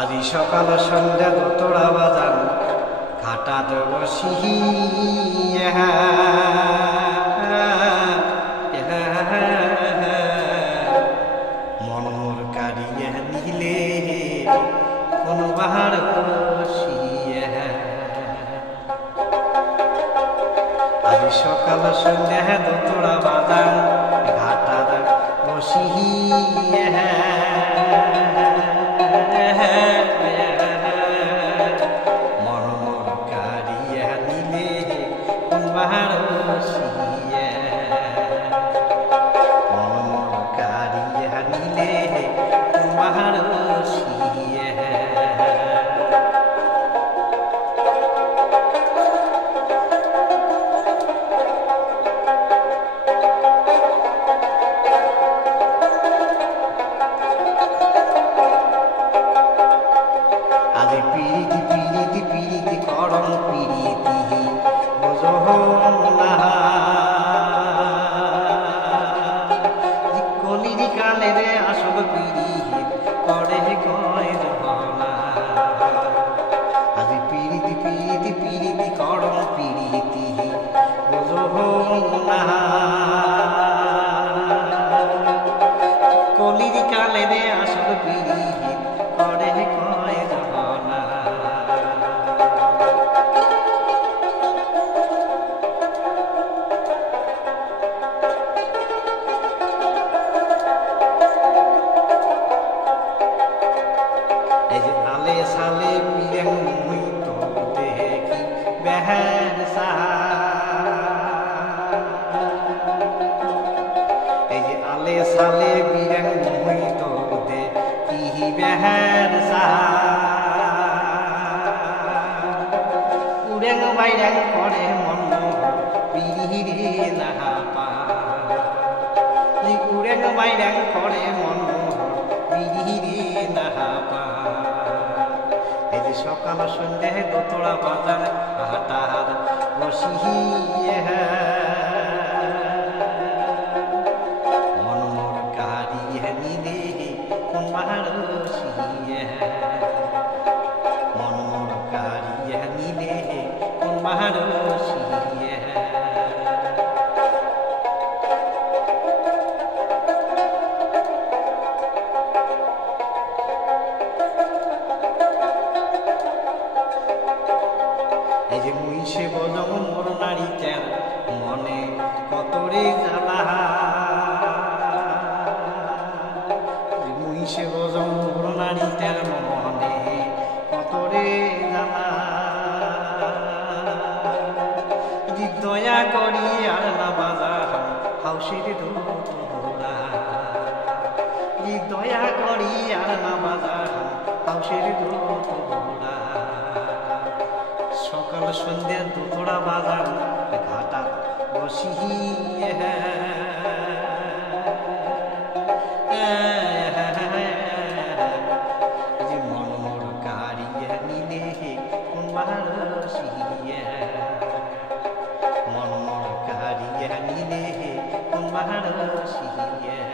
আজি সকাল সন্ধ্যা দোতরা বাজান ঘাটাত বসিয়া মন মোর কাড়িয়া নিলে কোন বাহার বসিয়া। আজি সকাল সন্ধ্যা দোতরা বাজান ঘাটাত বসিয়া সালে বিরং মুই তো দেখি বেহার সা উড়েং বাইরেং করে মন বিহিরে নাহা পা উড়েং বাইরেং করে মন বিহিরে নাহা পা। এই যে সকাল সন্ধ্যে দোতরা বাজার হাটার বসিয়ে এই যে মুই সে বলম মোর নারীটার মনে কতরে জ্বালা মুই সে বলম মোর নারীটার মনে কতরে জ্বালা দয়া করি আর না বাজা হাউসের দোলা দয়া করি আর না বাজা হাউসের দোলা। সকাল সন্ধ্যা দোতরা বাজার ঘাটা বসিয়ে যে মন মোর কাড়িয়া নিলে কোন বাহার বসিয়া মন মোর কাড়িয়া নিলে কোন বাহার বসিয়া।